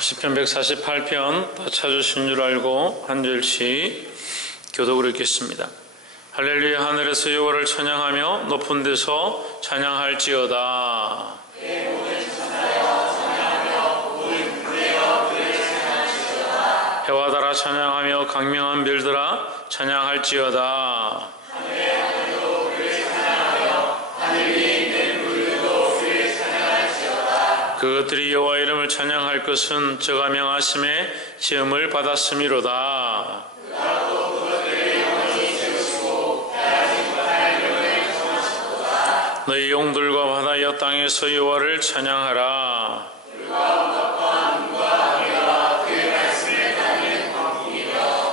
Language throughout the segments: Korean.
시편 148편 다 찾으신 줄 알고 한 절씩 교독을 읽겠습니다. 할렐루야. 하늘에서 여호와를 찬양하며 높은 데서 찬양할지어다. 해와 달아 찬양하며 강명한 별들아 찬양할지어다. 그것들이 여호와 이름을 찬양할 것은 저가 명하심에 지음을 받았음이로다. 너희 용들과 바다여 땅에서 여호와를 찬양하라.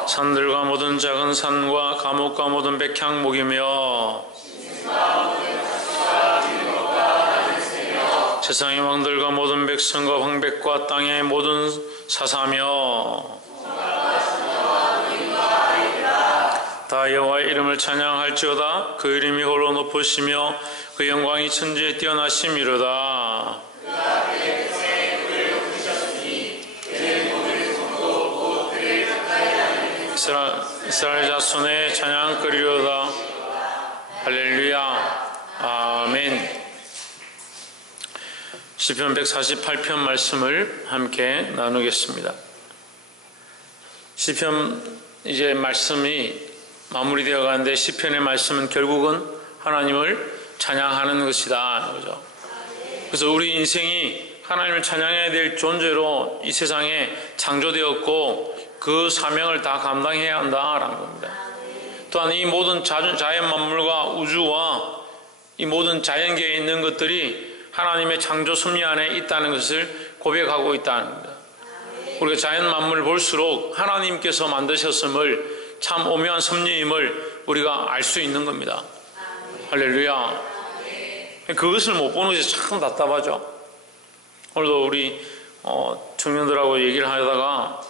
산들과 모든 작은 산과 감옥과 모든 백향목이며 세상의 왕들과 모든 백성과 황백과 땅의 모든 사사며 다 여호와의 이름을 찬양할지어다. 그 이름이 홀로 높으시며 그 영광이 천지에 뛰어나심이로다. 이스라엘 자손의 찬양거리로다. 할렐루야. 아멘. 시편 148편 말씀을 함께 나누겠습니다. 시편 이제 말씀이 마무리되어 가는데 시편의 말씀은 결국은 하나님을 찬양하는 것이다. 그죠? 그래서 우리 인생이 하나님을 찬양해야 될 존재로 이 세상에 창조되었고 그 사명을 다 감당해야 한다라는 겁니다. 또한 이 모든 자연 만물과 우주와 이 모든 자연계에 있는 것들이 하나님의 창조 섭리 안에 있다는 것을 고백하고 있다는 겁니다. 우리가 자연 만물을 볼수록 하나님께서 만드셨음을 참 오묘한 섭리임을 우리가 알 수 있는 겁니다. 할렐루야. 그것을 못 보는 것이 참 답답하죠. 오늘도 우리 청년들하고 얘기를 하다가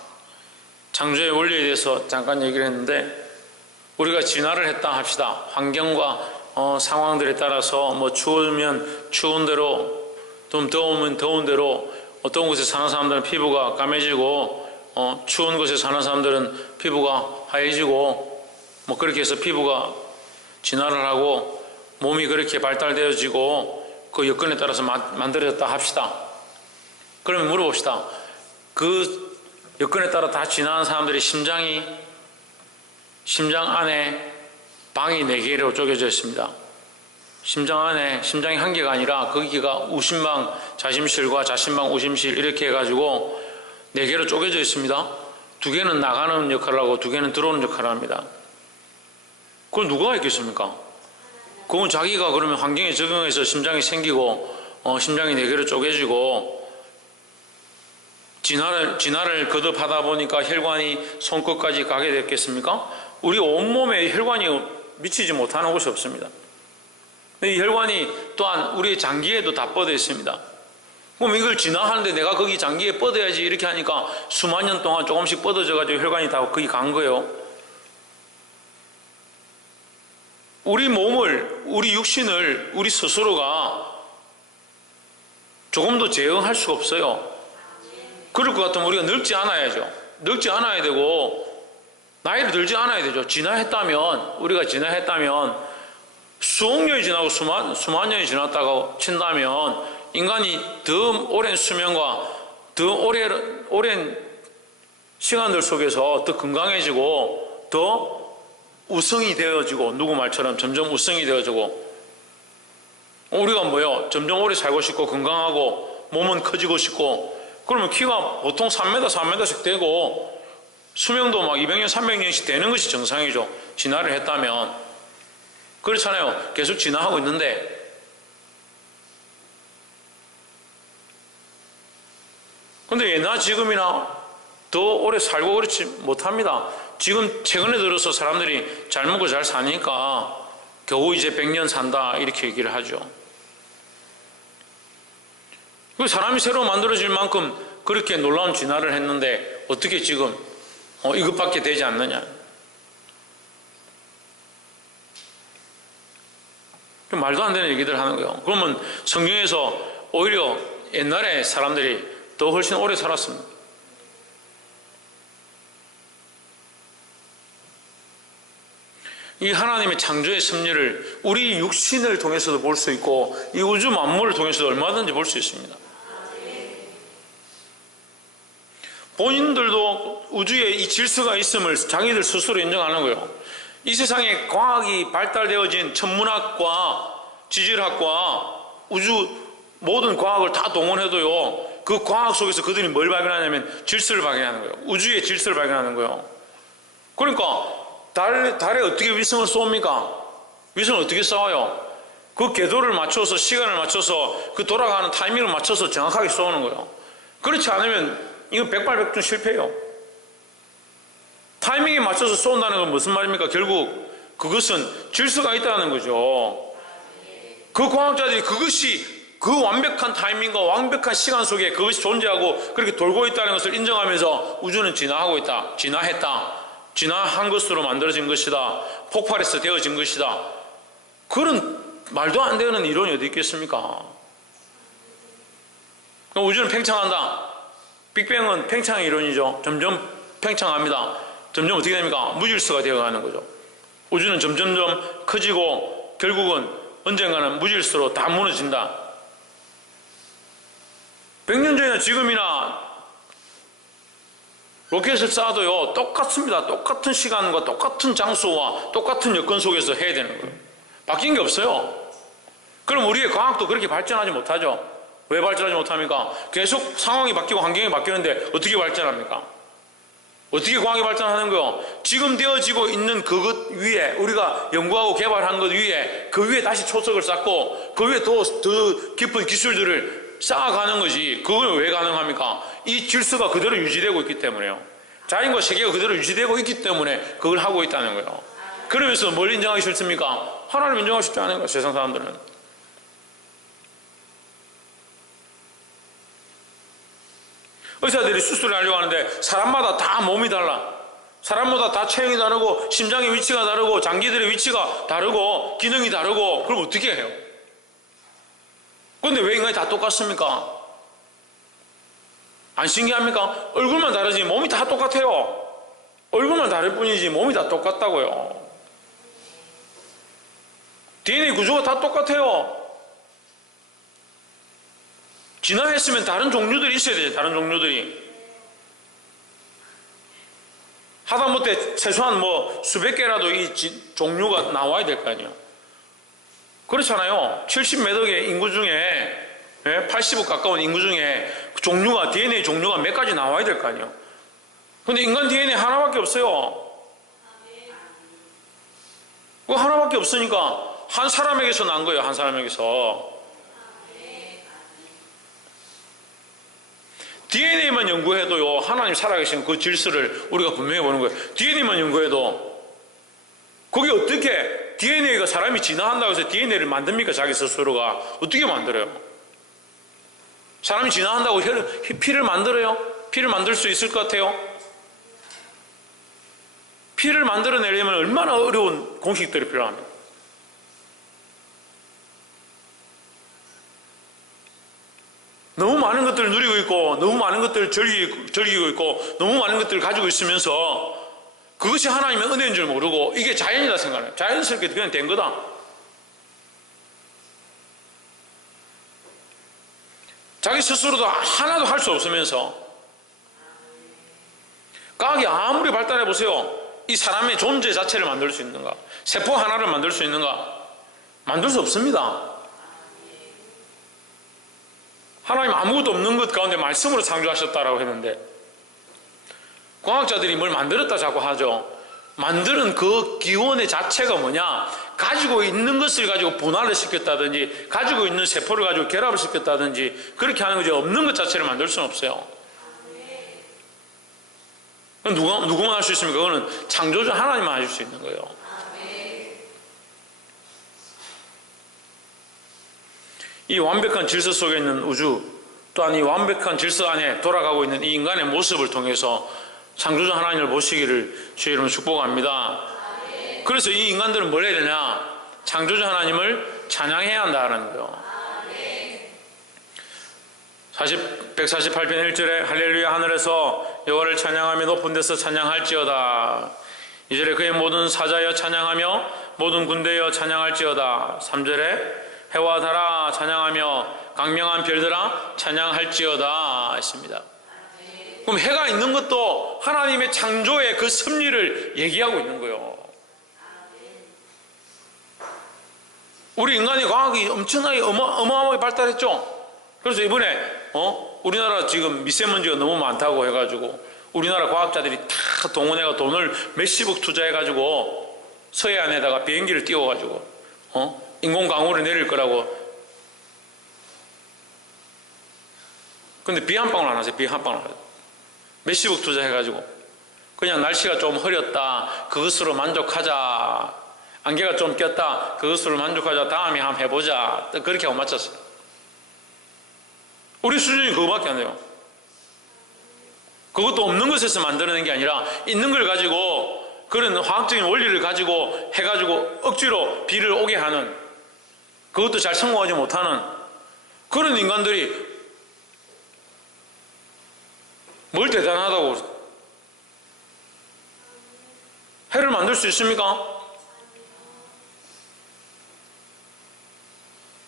창조의 원리에 대해서 잠깐 얘기를 했는데, 우리가 진화를 했다 합시다. 환경과 상황들에 따라서 뭐 추우면 추운 대로, 좀 더우면 더운 대로, 어떤 곳에 사는 사람들은 피부가 까매지고 추운 곳에 사는 사람들은 피부가 하얘지고, 뭐 그렇게 해서 피부가 진화를 하고 몸이 그렇게 발달되어지고 그 여건에 따라서 만들어졌다 합시다. 그러면 물어봅시다. 그 여건에 따라 다 진화한 사람들의 심장 안에 방이 4개로 쪼개져 있습니다. 심장 안에, 심장이 한 개가 아니라 거기가 우심방, 자심실과 자심방, 우심실 이렇게 해가지고 4개로 쪼개져 있습니다. 2개는 나가는 역할을 하고 2개는 들어오는 역할을 합니다. 그걸 누가 했겠습니까? 그건 자기가 그러면 환경에 적응해서 심장이 생기고 심장이 4개로 쪼개지고 진화를 거듭하다 보니까 혈관이 손끝까지 가게 됐겠습니까? 우리 온몸에 혈관이 미치지 못하는 곳이 없습니다. 이 혈관이 또한 우리의 장기에도 다 뻗어 있습니다. 그럼 이걸 진화하는데 내가 거기 장기에 뻗어야지 이렇게 하니까 수만 년 동안 조금씩 뻗어져가지고 혈관이 다 거기 간 거예요. 우리 몸을, 우리 육신을 우리 스스로가 조금도 제어할 수가 없어요. 그럴 것 같으면 우리가 늙지 않아야죠. 늙지 않아야 되고 나이를 들지 않아야 되죠. 우리가 진화했다면 수억 년이 지나고 수만 년이 지났다고 친다면 인간이 더 오랜 수명과 더 오랜 시간들 속에서 더 건강해지고 더 우성이 되어지고, 누구 말처럼 점점 우성이 되어지고, 우리가 뭐요? 점점 오래 살고 싶고 건강하고 몸은 커지고 싶고, 그러면 키가 보통 3m, 3m씩 되고 수명도 막 200년, 300년씩 되는 것이 정상이죠. 진화를 했다면. 그렇잖아요. 계속 진화하고 있는데. 근데 예나 지금이나 더 오래 살고 그렇지 못합니다. 지금 최근에 들어서 사람들이 잘 먹고 잘 사니까 겨우 이제 100년 산다 이렇게 얘기를 하죠. 사람이 새로 만들어질 만큼 그렇게 놀라운 진화를 했는데 어떻게 지금 이것밖에 되지 않느냐. 말도 안 되는 얘기들 하는 거예요. 그러면 성경에서 오히려 옛날에 사람들이 더 훨씬 오래 살았습니다. 이 하나님의 창조의 섭리를 우리 육신을 통해서도 볼 수 있고 이 우주 만물을 통해서도 얼마든지 볼 수 있습니다. 본인들도 우주에 이 질서가 있음을 자기들 스스로 인정하는 거예요. 이 세상에 과학이 발달되어진 천문학과 지질학과 우주 모든 과학을 다 동원해도요, 그 과학 속에서 그들이 뭘 발견하냐면 질서를 발견하는 거예요. 우주의 질서를 발견하는 거예요. 그러니까 달에 어떻게 위성을 쏩니까? 위성을 어떻게 쏴요? 그 궤도를 맞춰서 시간을 맞춰서 그 돌아가는 타이밍을 맞춰서 정확하게 쏘는 거예요. 그렇지 않으면 이건 백발백중 실패해요. 타이밍에 맞춰서 쏜다는 건 무슨 말입니까? 결국 그것은 질서가 있다는 거죠. 그 과학자들이 그 완벽한 타이밍과 완벽한 시간 속에 그것이 존재하고 그렇게 돌고 있다는 것을 인정하면서 우주는 진화하고 있다. 진화한 것으로 만들어진 것이다. 폭발해서 되어진 것이다. 그런 말도 안 되는 이론이 어디 있겠습니까? 우주는 팽창한다. 빅뱅은 팽창의 이론이죠. 점점 팽창합니다. 점점 어떻게 됩니까? 무질서가 되어가는 거죠. 우주는 점점점 커지고 결국은 언젠가는 무질서로 다 무너진다. 100년 전이나 지금이나 로켓을 쏴도요 똑같습니다. 똑같은 시간과 똑같은 장소와 똑같은 여건 속에서 해야 되는 거예요. 바뀐 게 없어요. 그럼 우리의 과학도 그렇게 발전하지 못하죠. 왜 발전하지 못합니까? 계속 상황이 바뀌고 환경이 바뀌는데 어떻게 발전합니까? 어떻게 과학이 발전하는 거요? 지금 되어지고 있는 그것 위에 우리가 연구하고 개발한 것 위에 그 위에 다시 초석을 쌓고 그 위에 더 깊은 기술들을 쌓아가는 거지. 그걸 왜 가능합니까? 이 질서가 그대로 유지되고 있기 때문에요. 자연과 세계가 그대로 유지되고 있기 때문에 그걸 하고 있다는 거예요. 그러면서 뭘 인정하기 싫습니까? 하나님 인정하기 쉽지 않은 거예요. 세상 사람들은. 의사들이 수술을 하려고 하는데 사람마다 다 몸이 달라. 사람마다 다 체형이 다르고 심장의 위치가 다르고 장기들의 위치가 다르고 기능이 다르고 그럼 어떻게 해요? 그런데 왜 인간이 다 똑같습니까? 안 신기합니까? 얼굴만 다르지 몸이 다 똑같아요. 얼굴만 다를 뿐이지 몸이 다 똑같다고요. DNA 구조가 다 똑같아요. 진화했으면 다른 종류들이 있어야 돼요. 다른 종류들이. 하다못해 최소한 수백 개라도 이 종류가 나와야 될 거 아니에요. 그렇잖아요. 70몇 억의 인구 중에 80억 가까운 인구 중에 종류가 DNA 종류가 몇 가지 나와야 될 거 아니에요. 근데 인간 DNA 하나밖에 없어요. 그 하나밖에 없으니까 한 사람에게서 난 거예요. 한 사람에게서. DNA만 연구해도요 하나님 살아계신 그 질서를 우리가 분명히 보는 거예요. DNA만 연구해도 그게 어떻게 DNA가 사람이 진화한다고 해서 DNA를 만듭니까? 자기 스스로가 어떻게 만들어요? 사람이 진화한다고 피를 만들어요? 피를 만들 수 있을 것 같아요? 피를 만들어내려면 얼마나 어려운 공식들이 필요합니까? 너무 많은 것들을 누리고 있고 너무 많은 것들을 즐기고 있고 너무 많은 것들을 가지고 있으면서 그것이 하나님의 은혜인 줄 모르고 이게 자연이다 생각해요. 자연스럽게 그냥 된 거다. 자기 스스로도 하나도 할 수 없으면서 과학이 아무리 발달해 보세요. 이 사람의 존재 자체를 만들 수 있는가? 세포 하나를 만들 수 있는가? 만들 수 없습니다. 하나님 아무것도 없는 것 가운데 말씀으로 창조하셨다라고 했는데 과학자들이 뭘 만들었다 자꾸 하죠. 만드는 그 기원의 자체가 뭐냐? 가지고 있는 것을 가지고 분할을 시켰다든지 가지고 있는 세포를 가지고 결합을 시켰다든지 그렇게 하는 거지 없는 것 자체를 만들 수는 없어요. 누구만 할 수 있습니까? 그거는 창조주 하나님만 하실 수 있는 거예요. 이 완벽한 질서 속에 있는 우주 또한 이 완벽한 질서 안에 돌아가고 있는 이 인간의 모습을 통해서 창조주 하나님을 보시기를 주의 이름으로 축복합니다. 그래서 이 인간들은 뭘 해야 되냐? 창조주 하나님을 찬양해야 한다는 거예요. 148편 1절에 할렐루야 하늘에서 여호와를 찬양하며 높은 데서 찬양할지어다. 2절에 그의 모든 사자여 찬양하며 모든 군대여 찬양할지어다. 3절에 해와 달아 찬양하며 강명한 별들아 찬양할지어다 했습니다. 그럼 해가 있는 것도 하나님의 창조의 그 섭리를 얘기하고 있는 거예요. 우리 인간의 과학이 엄청나게 어마어마하게 발달했죠. 그래서 이번에 우리나라 지금 미세먼지가 너무 많다고 해가지고 우리나라 과학자들이 다 동원해가 돈을 몇십억 투자해가지고 서해안에다가 비행기를 띄워가지고 인공 강우를 내릴 거라고. 근데 비 한 방울 안 왔어요. 비 한 방울 안 왔어요. 몇십억 투자해가지고 그냥 날씨가 좀 흐렸다 그것으로 만족하자, 안개가 좀 꼈다 그것으로 만족하자, 다음에 한번 해보자, 그렇게 하고 맞췄어요. 우리 수준이 그거밖에 안 돼요. 그것도 없는 것에서 만들어낸 게 아니라 있는 걸 가지고 그런 화학적인 원리를 가지고 해가지고 억지로 비를 오게 하는, 그것도 잘 성공하지 못하는 그런 인간들이 뭘 대단하다고. 해를 만들 수 있습니까?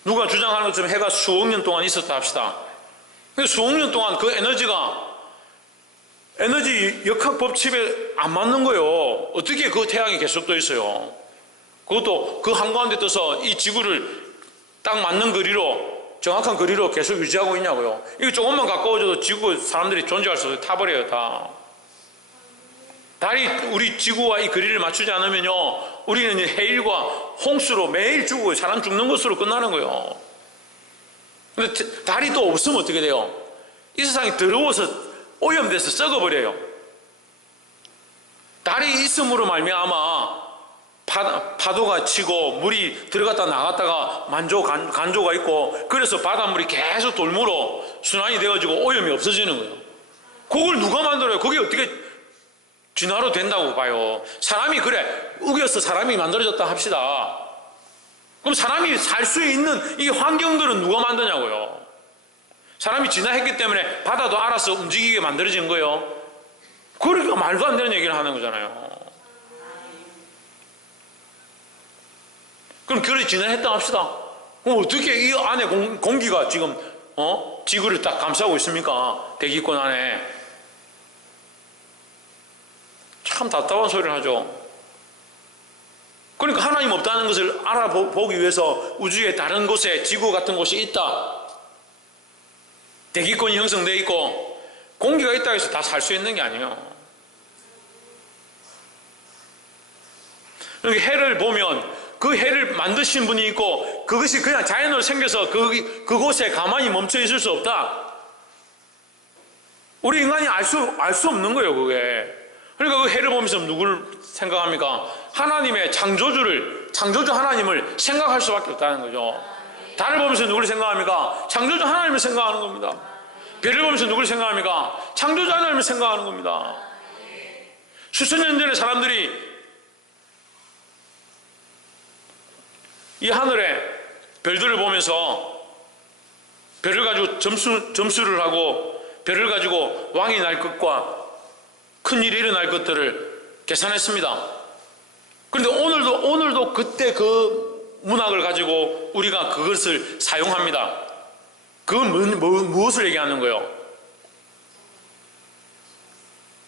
누가 주장하는 것처럼 해가 수억 년 동안 있었다 합시다. 근데 수억 년 동안 그 에너지 역학 법칙에 안 맞는 거예요. 어떻게 그 태양이 계속 떠 있어요? 그것도 그 한가운데 떠서 이 지구를 딱 맞는 거리로, 정확한 거리로 계속 유지하고 있냐고요. 이거 조금만 가까워져도 지구 사람들이 존재할 수 없어요. 타버려요, 다. 달이 우리 지구와 이 거리를 맞추지 않으면요, 우리는 해일과 홍수로 매일 죽고 사람 죽는 것으로 끝나는 거예요. 근데 달이 또 없으면 어떻게 돼요? 이 세상이 더러워서 오염돼서 썩어버려요. 달이 있음으로 말미암아 파도가 치고 물이 들어갔다 나갔다가 간조가 있고, 그래서 바닷물이 계속 돌무로 순환이 되어지고 오염이 없어지는 거예요. 그걸 누가 만들어요? 그게 어떻게 진화로 된다고 봐요? 사람이 그래 우겨서 사람이 만들어졌다 합시다. 그럼 사람이 살 수 있는 이 환경들은 누가 만드냐고요? 사람이 진화했기 때문에 바다도 알아서 움직이게 만들어진 거예요. 그러니까 말도 안 되는 얘기를 하는 거잖아요. 그럼 그래 진화했다 합시다. 그럼 어떻게 이 안에 공기가 지금 지구를 딱 감싸고 있습니까? 대기권 안에. 참 답답한 소리를 하죠. 그러니까 하나님 없다는 것을 알아보기 위해서 우주의 다른 곳에 지구 같은 곳이 있다, 대기권이 형성되어 있고 공기가 있다고 해서 다 살 수 있는 게 아니에요. 그러니까 해를 보면 그 해를 만드신 분이 있고 그것이 그냥 자연으로 생겨서 그곳에 가만히 멈춰 있을 수 없다. 우리 인간이 알 수 없는 거예요, 그게. 그러니까 그 해를 보면서 누구를 생각합니까? 하나님의 창조주 하나님을 생각할 수밖에 없다는 거죠. 달을 보면서 누구를 생각합니까? 창조주 하나님을 생각하는 겁니다. 별을 보면서 누구를 생각합니까? 창조주 하나님을 생각하는 겁니다. 수천 년 전에 사람들이 이 하늘에 별들을 보면서 별을 가지고 점수를 하고 별을 가지고 왕이 날 것과 큰 일이 일어날 것들을 계산했습니다. 그런데 오늘도 그때 그 문학을 가지고 우리가 그것을 사용합니다. 그건 무엇을 얘기하는 거예요?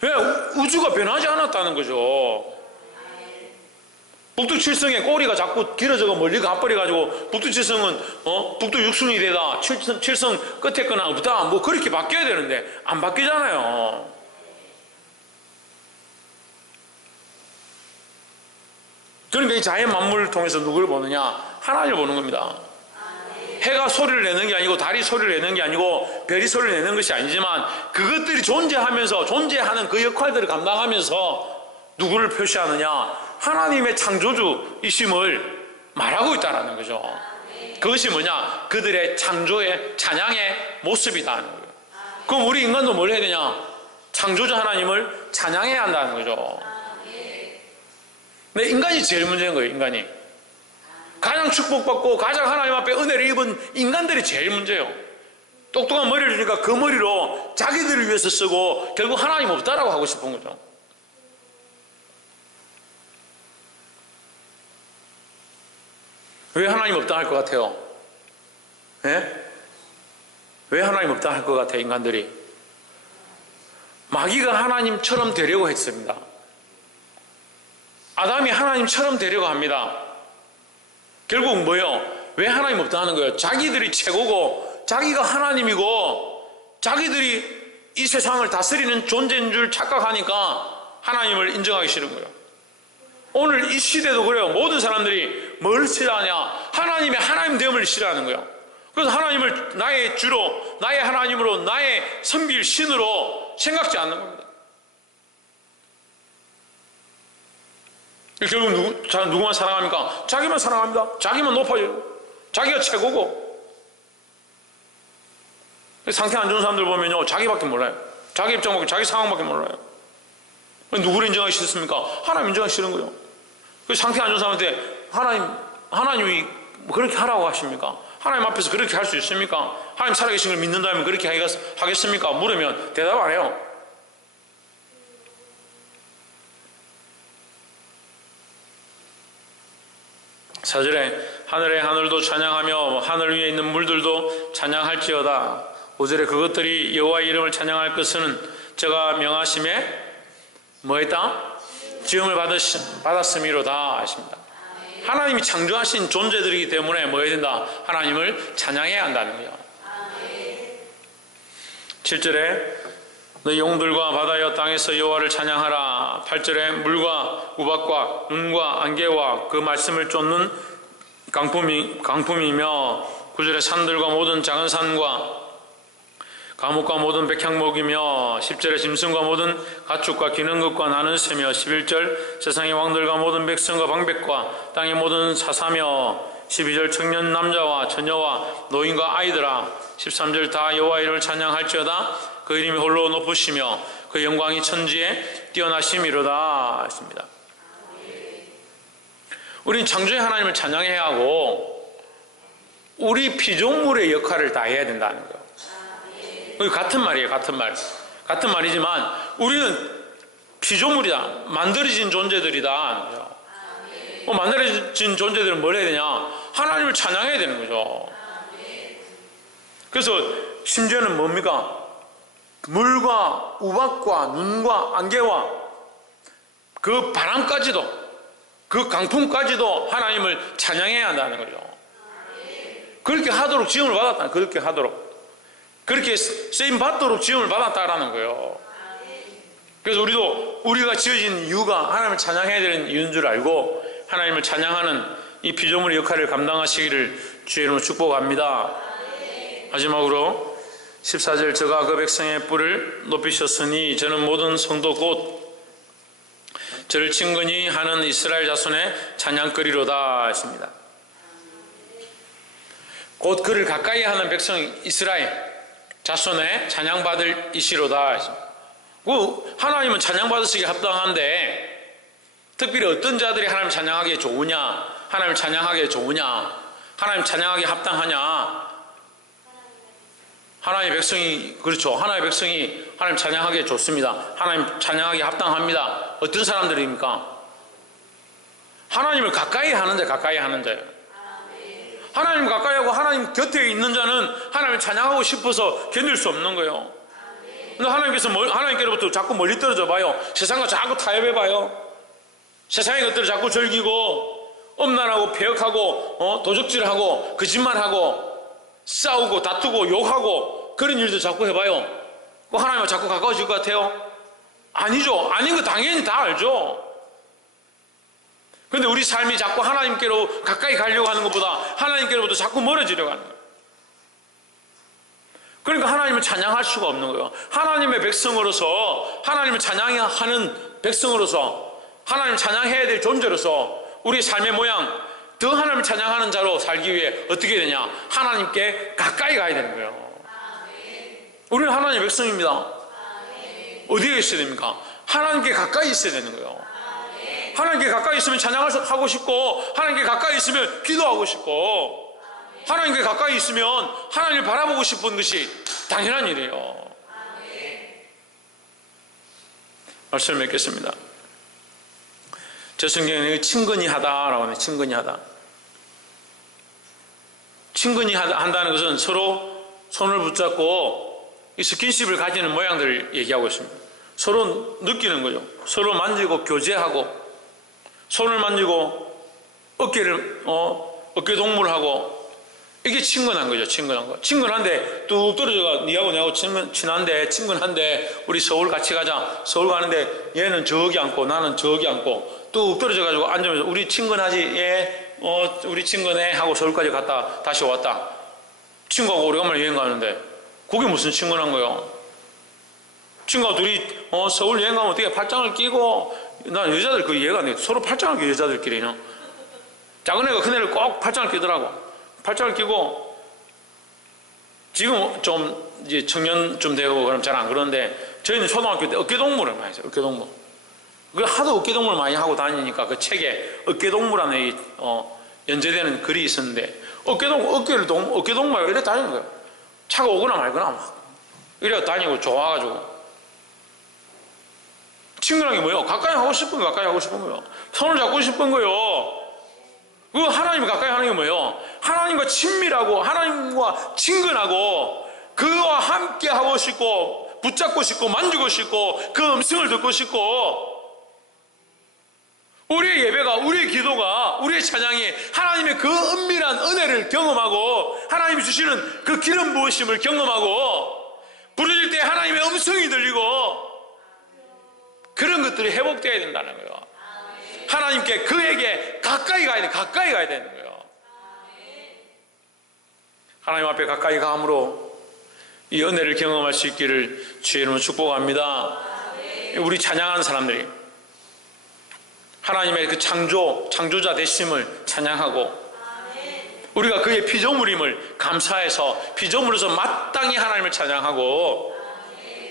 왜? 우주가 변하지 않았다는 거죠. 북두칠성의 꼬리가 자꾸 길어져가 멀리 가버려가지고 북두칠성은 북두 육순이 되다 칠성 끝에 거나 없다 뭐 그렇게 바뀌어야 되는데 안 바뀌잖아요. 그러니까 이 자연 만물을 통해서 누구를 보느냐? 하나님을 보는 겁니다. 해가 소리를 내는 게 아니고 달이 소리를 내는 게 아니고 별이 소리를 내는 것이 아니지만 그것들이 존재하는 그 역할들을 감당하면서 누구를 표시하느냐? 하나님의 창조주이심을 말하고 있다는 거죠. 그것이 뭐냐? 그들의 창조의 찬양의 모습이다. 그럼 우리 인간도 뭘 해야 되냐? 창조주 하나님을 찬양해야 한다는 거죠. 근데 인간이 제일 문제인 거예요. 인간이 가장 축복받고 가장 하나님 앞에 은혜를 입은 인간들이 제일 문제예요. 똑똑한 머리를 주니까 그 머리로 자기들을 위해서 쓰고 결국 하나님 없다라고 하고 싶은 거죠. 왜 하나님 없다 할 것 같아요? 예? 왜 하나님 없다 할 것 같아요, 인간들이? 마귀가 하나님처럼 되려고 했습니다. 아담이 하나님처럼 되려고 합니다. 결국 뭐예요? 왜 하나님 없다 하는 거예요? 자기들이 최고고 자기가 하나님이고 자기들이 이 세상을 다스리는 존재인 줄 착각하니까 하나님을 인정하기 싫은 거예요. 오늘 이 시대도 그래요. 모든 사람들이 뭘 싫어하냐? 하나님의 하나님됨을 싫어하는 거예요. 그래서 하나님을 나의 주로, 나의 하나님으로, 나의 선비일 신으로 생각지 않는 겁니다. 결국 누구만 사랑합니까? 자기만 사랑합니다. 자기만 높아져요. 자기가 최고고. 상태 안 좋은 사람들 보면요, 자기밖에 몰라요. 자기 입장밖에, 자기 상황밖에 몰라요. 누구를 인정하기 싫습니까? 하나님 인정하기 싫은 거예요. 상태 안 좋은 사람한테 하나님이 그렇게 하라고 하십니까? 하나님 앞에서 그렇게 할 수 있습니까? 하나님 살아계신 걸 믿는다면 그렇게 하겠습니까? 물으면 대답 안 해요. 사절에 하늘의 하늘도 찬양하며 하늘 위에 있는 물들도 찬양할지어다. 5절에 그것들이 여호와의 이름을 찬양할 것은 저가 명하심에 뭐했다? 지음을 받았음이로다 하십니다. 하나님이 창조하신 존재들이기 때문에 뭐 해야 된다? 하나님을 찬양해야 한다는 거예요. 7절에 너희 용들과 바다여 땅에서 여호와를 찬양하라. 8절에 물과 우박과 눈과 안개와 그 말씀을 쫓는 강품이며 9절에 산들과 모든 작은 산과 감옥과 모든 백향목이며 10절에 짐승과 모든 가축과 기는 것과 나는 새며 11절 세상의 왕들과 모든 백성과 방백과 땅의 모든 사사며 12절 청년 남자와 처녀와 노인과 아이들아 13절 다 여호와의 이름을 찬양할지어다. 그 이름이 홀로 높으시며 그 영광이 천지에 뛰어나심이로다 했습니다. 우리는 창조의 하나님을 찬양해야 하고 우리 피조물의 역할을 다 해야 된다는 거예요. 같은 말이에요. 같은 말이지만 우리는 피조물이다. 만들어진 존재들이다. 만들어진 존재들은 뭘 해야 되냐? 하나님을 찬양해야 되는 거죠. 그래서 심지어는 뭡니까? 물과 우박과 눈과 안개와 그 바람까지도 그 강풍까지도 하나님을 찬양해야 한다는 거죠. 그렇게 하도록 지음을 받았다. 그렇게 쓰임 받도록 지음을 받았다라는 거예요. 그래서 우리가 지어진 이유가 하나님을 찬양해야 되는 이유인 줄 알고 하나님을 찬양하는 이 피조물의 역할을 감당하시기를 주의 이름으로 축복합니다. 마지막으로 14절 저가 그 백성의 뿔을 높이셨으니 저는 모든 성도 곧 저를 친근히 하는 이스라엘 자손의 찬양거리로다 했습니다. 곧 그를 가까이 하는 백성 이스라엘 자손의 찬양받을 이시로다. 하나님은 찬양받으시기에 합당한데 특별히 어떤 자들이 하나님 찬양하기에 좋으냐, 하나님 찬양하기에 좋으냐, 하나님 찬양하기에 합당하냐. 하나님의 백성이 그렇죠. 하나님의 백성이 하나님 찬양하기에 좋습니다. 하나님 찬양하기에 합당합니다. 어떤 사람들입니까? 하나님을 가까이 하는 자예요. 하나님 가까이 하고 하나님 곁에 있는 자는 하나님을 찬양하고 싶어서 견딜 수 없는 거예요. 근데 하나님께로부터 자꾸 멀리 떨어져 봐요. 세상과 자꾸 타협해 봐요. 세상의 것들을 자꾸 즐기고 엄란하고 폐역하고 도적질하고 거짓말하고 싸우고 다투고 욕하고 그런 일도 자꾸 해봐요. 하나님과 자꾸 가까워질 것 같아요? 아니죠. 아닌 거 당연히 다 알죠. 그런데 우리 삶이 자꾸 하나님께로 가까이 가려고 하는 것보다 하나님께로부터 자꾸 멀어지려고 하는 거예요. 그러니까 하나님을 찬양할 수가 없는 거예요. 하나님의 백성으로서, 하나님을 찬양하는 백성으로서, 하나님을 찬양해야 될 존재로서 우리의 삶의 모양, 더 하나님을 찬양하는 자로 살기 위해 어떻게 되냐? 하나님께 가까이 가야 되는 거예요. 우리는 하나님의 백성입니다. 어디에 있어야 됩니까? 하나님께 가까이 있어야 되는 거예요. 하나님께 가까이 있으면 찬양을 하고 싶고, 하나님께 가까이 있으면 기도하고 싶고, 하나님께 가까이 있으면 하나님을 바라보고 싶은 것이 당연한 일이에요. 말씀을 맺겠습니다. 제 성경에는 친근히 하다라고 하네요. 친근히 하다. 친근히 한다는 것은 서로 손을 붙잡고 이 스킨십을 가지는 모양들을 얘기하고 있습니다. 서로 느끼는 거죠. 서로 만지고 교제하고, 손을 만지고 어깨 동무하고, 이게 친근한 거죠. 친근한 거. 친근한데 뚝 떨어져가 니하고 내하고 친한데, 친근한데 우리 서울 같이 가자. 서울 가는데 얘는 저기 앉고 나는 저기 앉고 뚝 떨어져가지고 앉으면서 우리 친근하지? 예, 우리 친근해 하고 서울까지 갔다 다시 왔다. 친구하고 오래간만에 여행 가는데 그게 무슨 친근한 거예요? 친구가 둘이 서울 여행 가면 어떻게 팔짱을 끼고, 난 여자들 그 이해가 안 돼. 서로 팔짱을 끼고 여자들끼리는. 작은 애가 큰 애를 꼭 팔짱을 끼더라고. 팔짱을 끼고, 지금 좀 이제 청년쯤 되고 그럼 잘 안 그러는데, 저희는 초등학교 때 어깨동무를 많이 했어요. 어깨동무. 그 하도 어깨동무를 많이 하고 다니니까 그 책에 어깨동무라는 연재되는 글이 있었는데, 어깨동무가 이래 다니는 거예요. 차가 오거나 말거나 막. 이래 다니고 좋아가지고. 친근한 게 뭐예요? 가까이 하고 싶은 거, 가까이 하고 싶은 거예요. 손을 잡고 싶은 거예요. 그 하나님을 가까이 하는 게 뭐예요? 하나님과 친밀하고 하나님과 친근하고 그와 함께 하고 싶고 붙잡고 싶고 만지고 싶고 그 음성을 듣고 싶고, 우리의 예배가, 우리의 기도가, 우리의 찬양이 하나님의 그 은밀한 은혜를 경험하고 하나님이 주시는 그 기름 부으심을 경험하고 부르실 때 하나님의 음성이 들리고, 그런 것들이 회복되어야 된다는 거예요. 하나님께, 그에게 가까이 가야 되는 거예요. 하나님 앞에 가까이 감으로 이 은혜를 경험할 수 있기를 주의 이름으로 축복합니다. 우리 찬양하는 사람들이 하나님의 그 창조자 되심을 찬양하고, 우리가 그의 피조물임을 감사해서 피조물로서 마땅히 하나님을 찬양하고,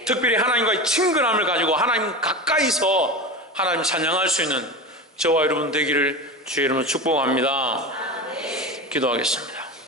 특별히 하나님과의 친근함을 가지고 하나님 가까이서 하나님 찬양할 수 있는 저와 여러분 되기를 주의 이름으로 축복합니다. 기도하겠습니다.